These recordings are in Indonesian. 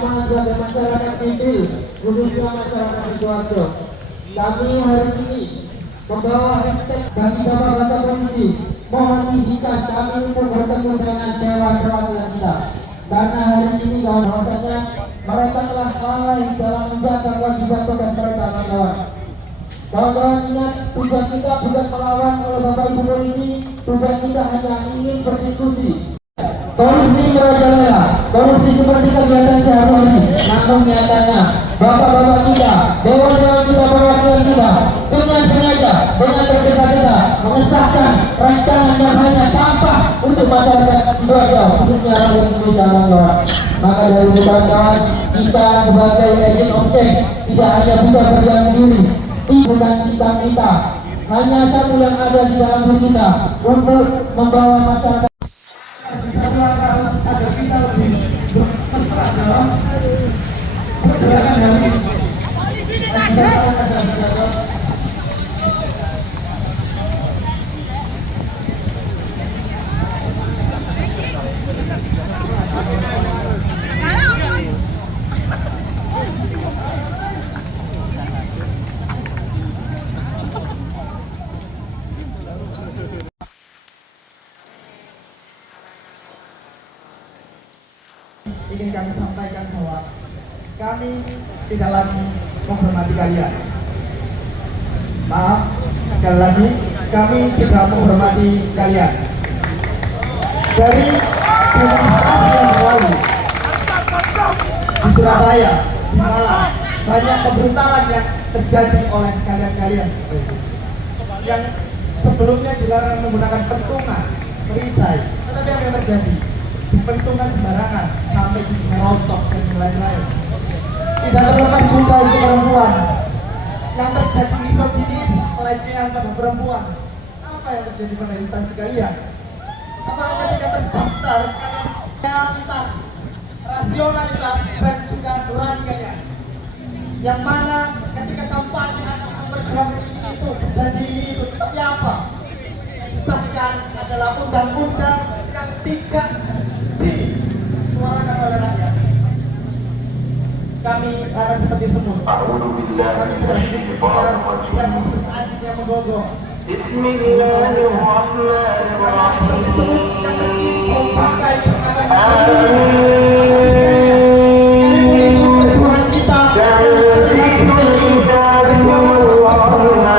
bersama sebagai masyarakat sipil, khususnya masyarakat Sidoarjo. Kami hari ini membawa hashtag bagi bapak-bapak polisi, mohon izinkan kami untuk bertemu dengan dewan perwakilan kita. Karena hari ini bahwasanya mereka telah lalai dalam menjaga kewajiban tugas mereka, kawan-kawan. Kawan-kawan ingat, tujuan kita bukan melawan oleh bapak ibu polisi, tujuan kita hanya ingin berdiskusi. Korupsi merajalela, korupsi seperti kegiatan sehari-hari. Namun nyatanya, bapak-bapak kita, dewan-dewan kita, perwakilan kita, dengan sengaja, dengan tergesa-gesa mengesahkan rancangan yang hanya sampah untuk masyarakat Sidoarjo, khususnya rakyat Indonesia, kawan-kawan. Maka dari itu, kawan-kawan, kita sebagai agent of change tidak hanya bisa berdiam diri, bukan sistem kita, hanya satu yang ada di dalam diri kita untuk membawa masyarakat agar kita lebih mesra dalam pergerakan hari ini. Ingin kami sampaikan bahwa kami tidak lagi menghormati kalian. Maaf, sekali lagi, kami tidak menghormati kalian. Dari demonstrasi yang lalu di Surabaya, di Malang, banyak kebrutalan yang terjadi oleh kalian-kalian yang sebelumnya dilarang menggunakan pentungan, perisai, tetapi apa yang terjadi? Dipentungan sembarangan sampai di rontok dan lain-lain. Tidak terlepas juga untuk perempuan yang terjadi misoginis, pelecehan pada perempuan. Apa yang terjadi pada instansi kalian? Apakah ketika terdaftar realitas, rasionalitas dan juga nurani kalian? Yang mana ketika kampanye akan memperjuangkan ini itu, berjanji ini itu, tapi apa? Disahkan adalah undang-undang yang tidak disuarakan oleh rakyat. Kami akan seperti semut. Kami tidak seperti yang seperti anjing yang menggonggong. Bismillahirrahmanirrahim. Seperti semut yang bercium pakai perkataan. Sekalipun itu perjuangan kita,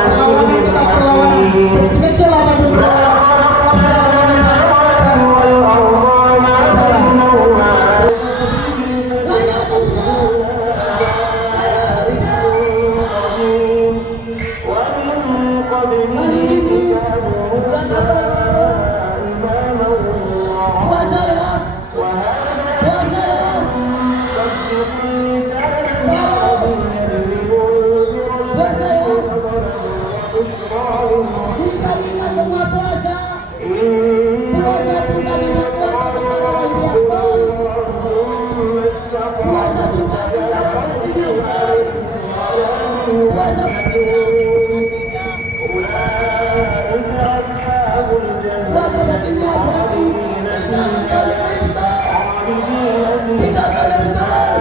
perlawanan kita perlawanan sekecil apapun jika kita semua puasa bukan hanya puasa secara lahiriah, puasa juga secara batiniah, puasa batiniah. Puasa batiniah berarti kita mencari perintah, kita kalender,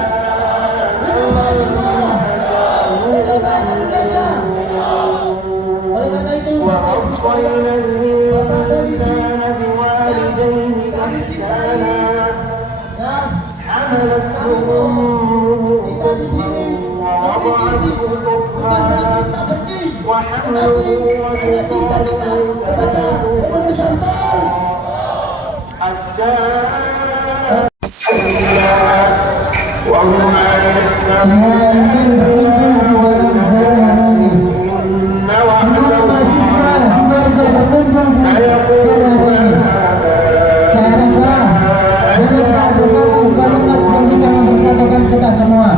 minum mahasiswa, minum Indonesia. Oleh karena itu, Bapak polisi yang kami cintai, kita di sini mengkritisi, bukan berarti kita benci, tapi ada cinta kita kepada Indonesia Unggul. Kita semua.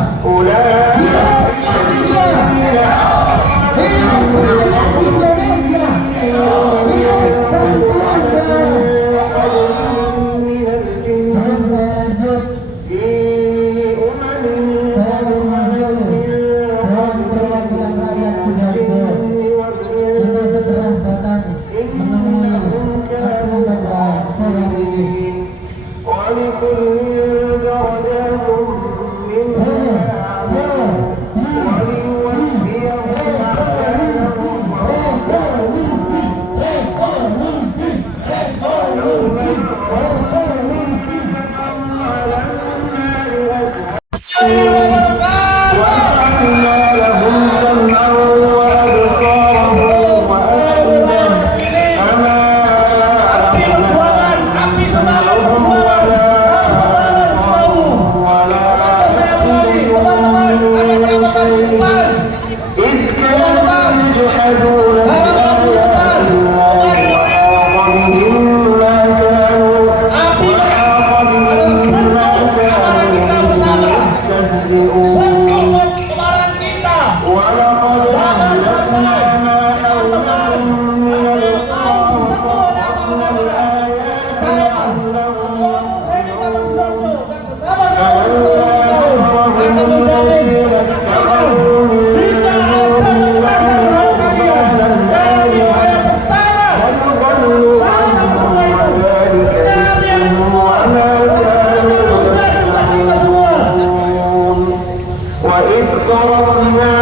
إذ صرفنا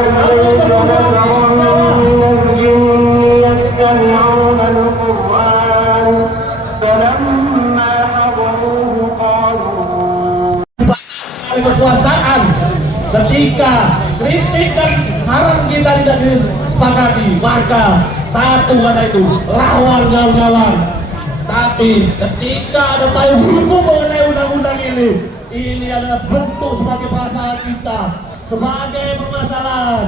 إليك نفرا من الجن يستمعون القرآن فلما حضروه قالوا kekuasaan ketika kritik dan saran kita tidak disepakati, maka satu kata itu lawan kawan-kawan. Tapi ketika ada payung hukum mengenai undang-undang ini adalah bentuk sebagai perasaan kita sebagai permasalahan.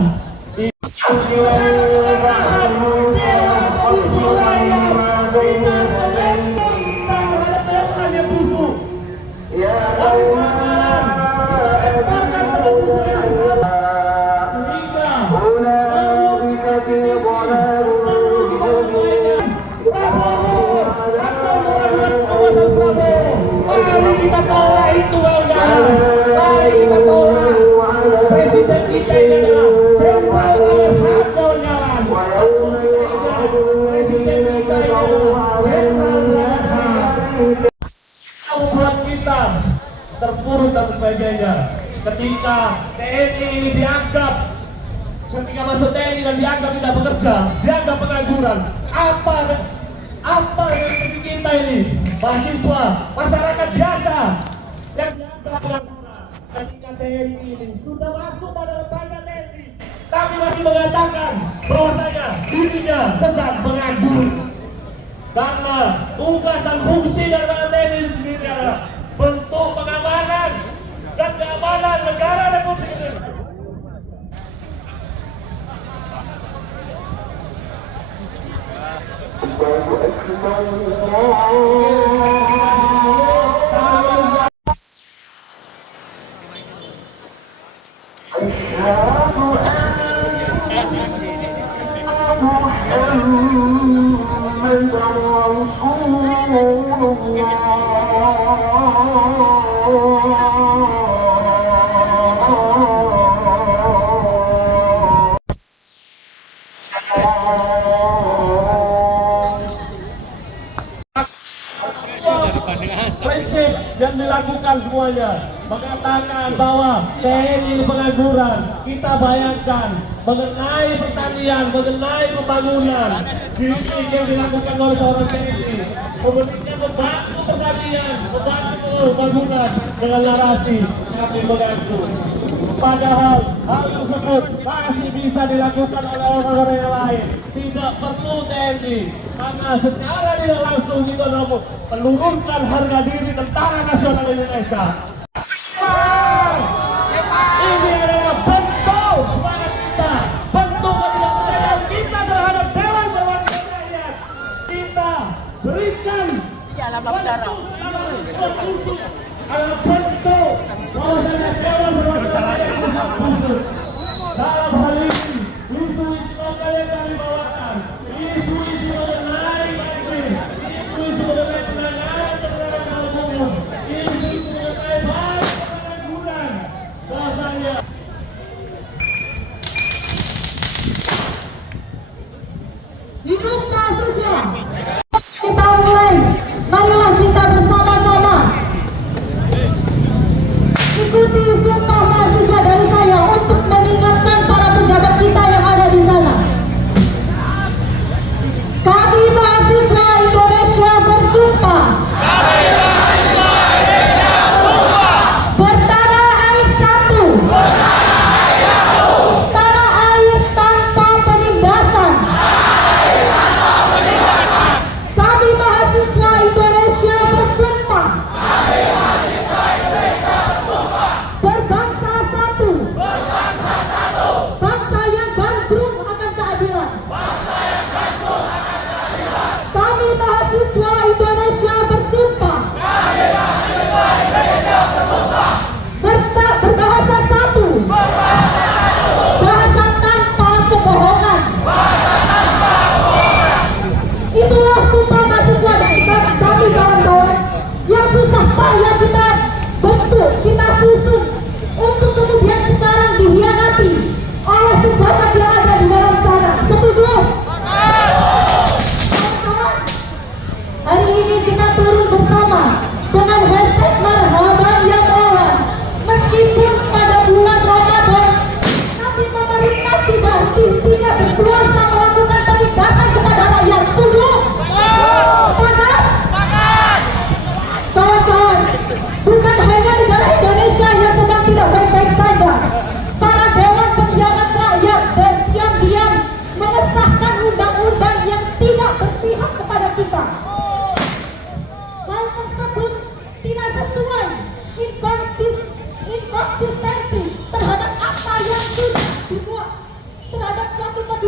Mari kita tolak itu, kawan. Mari kita tolak. Presiden kita ini adalah Jenderal Berhad, kawan. Presiden kita ini adalah Jenderal Berhad. Buat kita terpuruk dan sebagainya. Ketika TNI ini dianggap, ketika masuk TNI dan dianggap tidak bekerja, dianggap pengangguran, apa yang kita ini mahasiswa, masyarakat biasa yang dianggap pengangguran ketika TNI ini sudah masuk pada lembaga TNI tapi masih mengatakan bahwasanya dirinya sedang menganggur, karena tugas dan fungsi daripada TNI sendiri adalah bentuk pengamanan dan keamanan negara Republik Indonesia. Prinsip yang dilakukan semuanya mengatakan bahwa TNI ini pengangguran. Kita bayangkan mengenai pertanian, mengenai pembangunan, kritik yang dilakukan oleh seorang TNI, kemudian membantu pertanian, membantu pembangunan dengan narasi kami mengganggu. Padahal hal tersebut masih bisa dilakukan oleh orang-orang yang lain. Tidak perlu TNI, karena secara tidak langsung itu adalah menurunkan harga diri Tentara Nasional Indonesia. Ini adalah bentuk semangat kita, bentuk ketidakpercayaan kita terhadap Dewan Perwakilan Rakyat. Kita berikan bentuk adalah bentuk bahwasanya Dewan Perwakilan Rakyat busuk. Dalam hal ini, isu-isu lokal yang kami bawakan, isu-isu mengenai banjir, isu-isu mengenai penanganan kebenaran umum, isu-isu mengenai baik pengangguran, bahwasanya hidup kasusnya. Kita mulai, marilah kita bersama-sama ikuti sumpah mahasiswa dari saya untuk mengingatkan para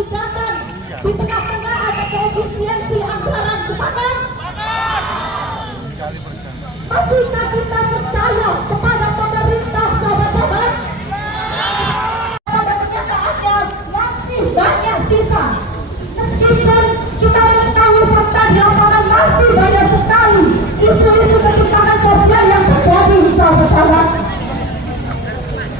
kebijakan, di tengah-tengah ada keefisiensi anggaran. Sepakat? Masihkah kita percaya kepada pemerintah, sahabat-sahabat? Pada kenyataannya masih banyak sisa. Meskipun kita mengetahui fakta di lapangan masih banyak sekali isu-isu ketimpangan sosial yang terjadi, sahabat-sahabat.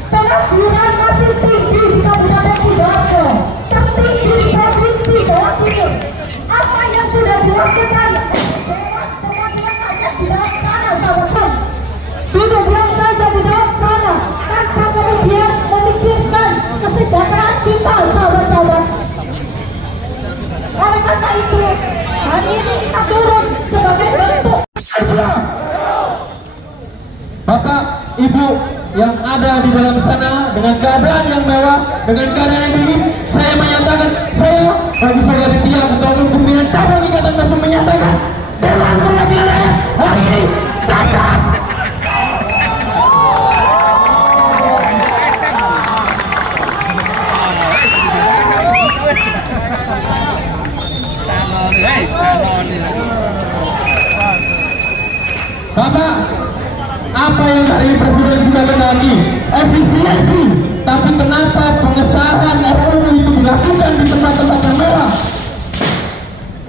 Pengangguran masih tinggi di Kabupaten Sidoarjo, tertinggi di Provinsi Jawa Timur. Apa yang sudah dilakukan Dewan Perwakilan Rakyat di dalam sana, sahabat-sahabat? Duduk diam saja di dalam sana tanpa kemudian memikirkan kesejahteraan kita, sahabat-sahabat. Oleh karena itu, hari ini kita turun sebagai bentuk Bapak, Ibu yang ada di dalam sana dengan keadaan yang mewah, dengan keadaan yang tinggi, saya menyatakan, saya bagi saya Tia, Ketua Umum Pimpinan Cabang Ikatan Nasdem menyatakan Dewan Perwakilan Rakyat hari ini cacat. Bapak, apa yang hari ini Presiden sudah kendaki? Efisiensi. Tapi kenapa pengesahan RUU itu dilakukan di tempat-tempat yang mewah?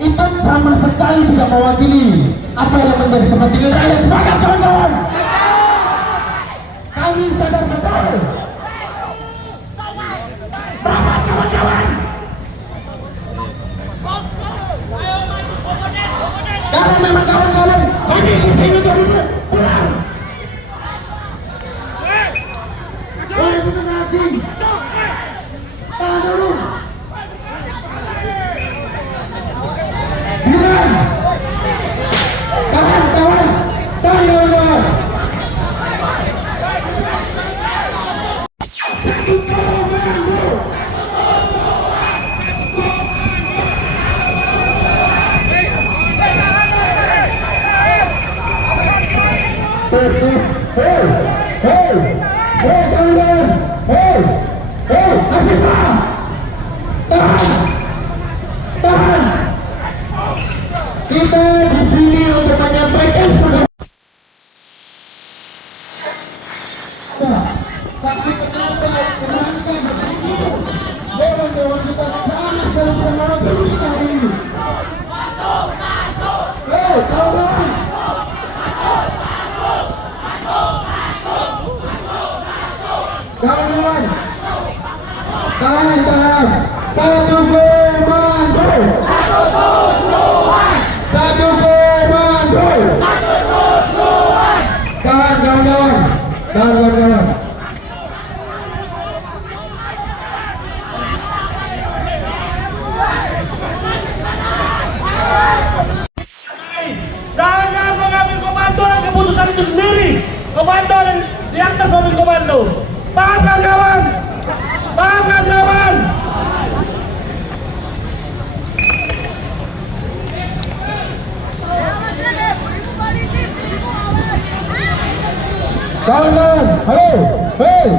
Itu sama sekali tidak mewakili apa yang menjadi kepentingan rakyat. Sepakat, kawan-kawan? Kami sadar betul. Selamat, kawan-kawan. Kalau memang kawan-kawan ini di sini jadi pulang. Bukan asing. Tahan dulu. Diam. Kawan-kawan, tahan kawan-kawan. Satu komando. Hey, kawan-kawan. Hey, Asista. Tahan. Kita di sini untuk menyampaikan sudah. Tapi kenapa kerangka begitu? Dewan-dewan kita sama sekali sama dulu kita hari ini. Hey, kawan-kawan. Kawan-kawan, tahan. Satu komando. Satu komando. Tahan, kawan-kawan. Jangan mengambil komando dan keputusan itu sendiri. Komando dan di atas mobil komando. Paham kan kawan? Kawan-kawan, hei,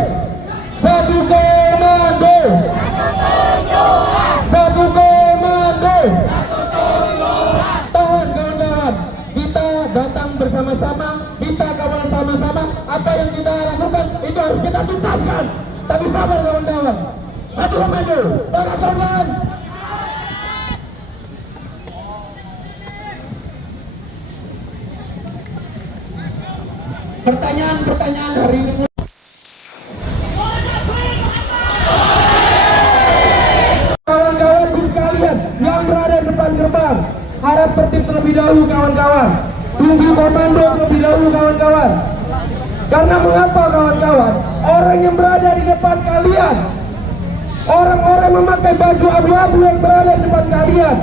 satu komando. Tahan, kawan-kawan. Kita datang bersama-sama, kita kawal sama-sama. Apa yang kita lakukan itu harus kita tuntaskan. Tapi sabar, kawan-kawan. Satu komando, semangat, kawan-kawan. Pertanyaan hari ini. Kawan-kawan sekalian yang berada di depan gerbang, harap tertib terlebih dahulu, kawan-kawan. Tunggu komando terlebih dahulu, kawan-kawan. Karena mengapa, kawan-kawan? Orang yang berada di depan kalian, orang-orang memakai baju abu-abu yang berada di depan kalian,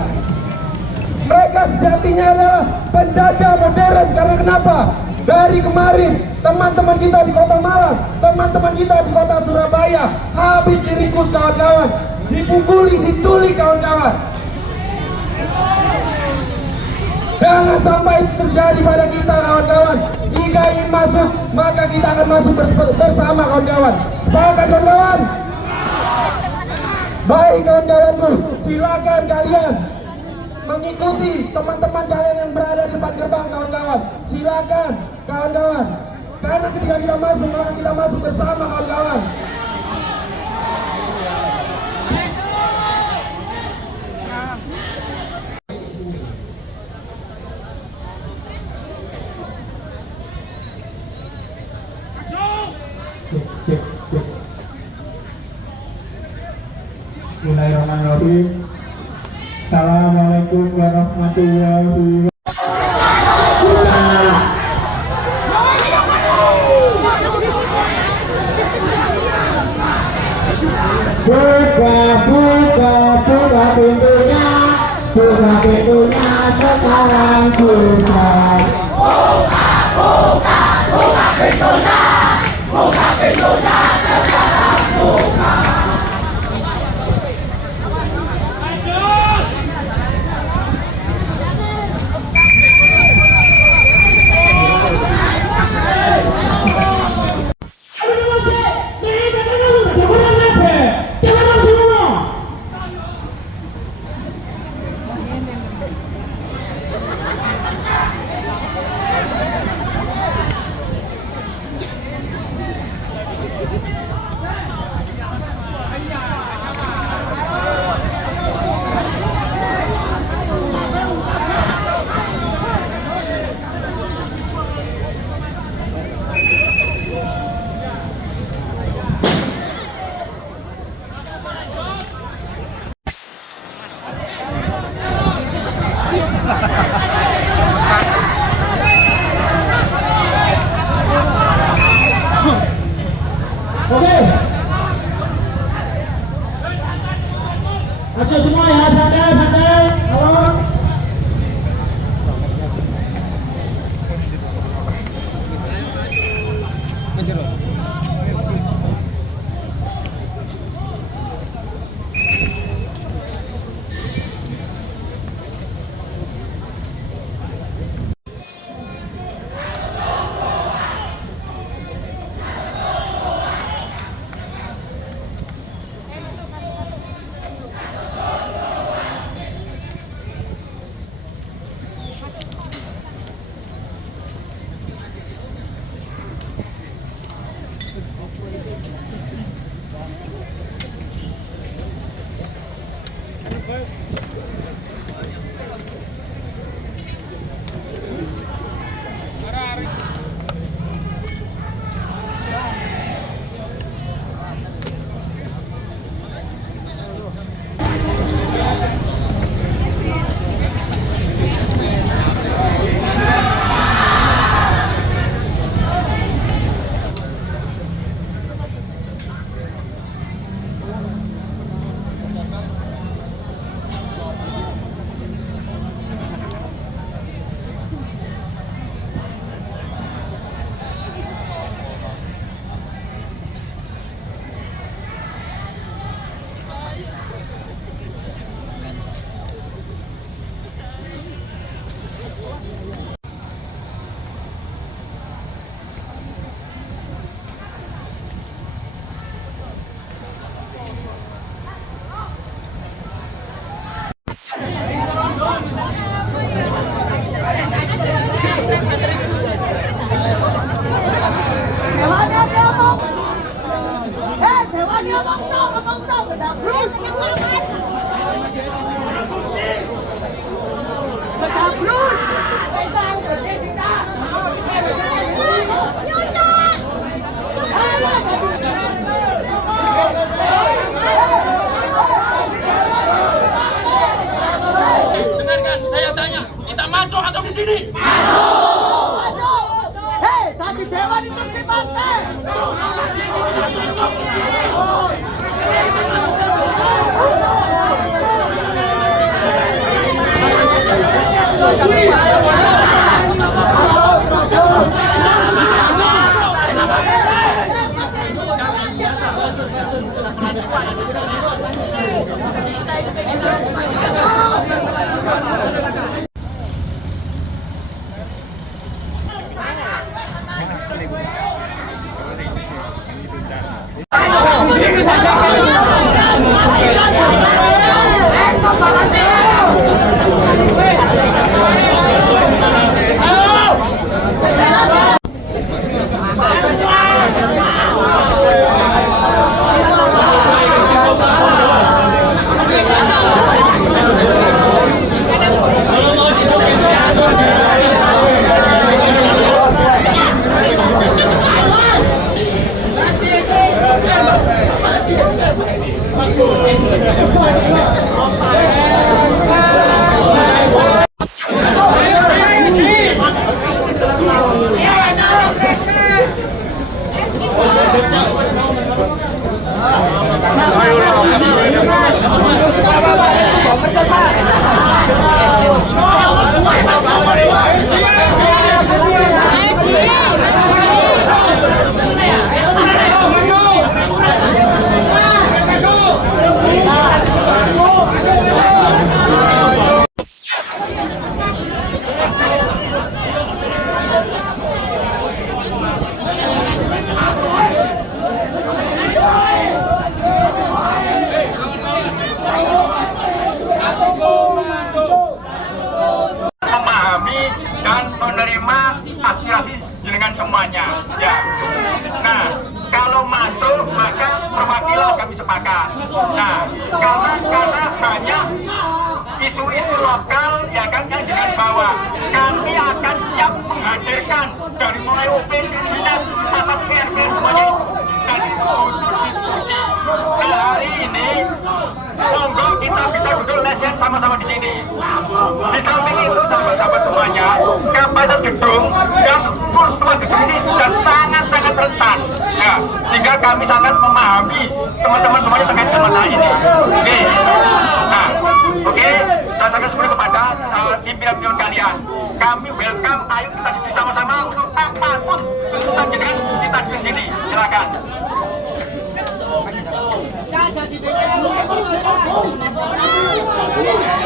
mereka sejatinya adalah penjajah modern. Karena kenapa? Dari kemarin teman-teman kita di Kota Malang, teman-teman kita di Kota Surabaya habis diringkus, kawan-kawan, dipukuli, diculik, kawan-kawan. Jangan sampai itu terjadi pada kita, kawan-kawan. Jika ingin masuk, maka kita akan masuk bersama, kawan-kawan. Sepakat, kawan-kawan? Baik kawan-kawanku, silakan kalian mengikuti teman-teman kalian yang berada di depan gerbang kawan-kawan. Silakan kawan-kawan. Karena ketika kita masuk, maka kita masuk bersama kawan-kawan. Cek. Bismillahirrahmanirrahim. Assalamualaikum warahmatullahi wabarakatuh. Buka pintunya, sekarang juga. Buka pintunya sekarang buka. Oke. Masuk semua ya, santai. Halo. Dengarkan, saya tanya, kita masuk atau di sini? Masuk! Hei, sakit dewa di kursi partai! memahami dan menerima aspirasi jenengan semuanya. Ya. Nah, kalau masuk maka perwakilan kami sepakat. Nah, karena banyak isu-isu lokal ya kan yang dengan bawa, kami akan siap menghadirkan dari mulai OPD, dinas, sampai PRP semuanya dan untuk diskusi. Nah, hari ini monggo kita bisa duduk lesen sama-sama di sini. Di samping itu sahabat-sahabat semuanya, kapasitas gedung dan kurs gedung ini sudah sangat-sangat rentan. Ya, sehingga kami sangat memahami teman-teman semuanya terkait dengan masalah ini. Oke, nah, oke, saya akan semuanya kepada pimpinan-pimpinan kalian. Kami welcome, ayo kita sama-sama untuk apapun tuntutan jenengan kita di sini. Silakan. Jadi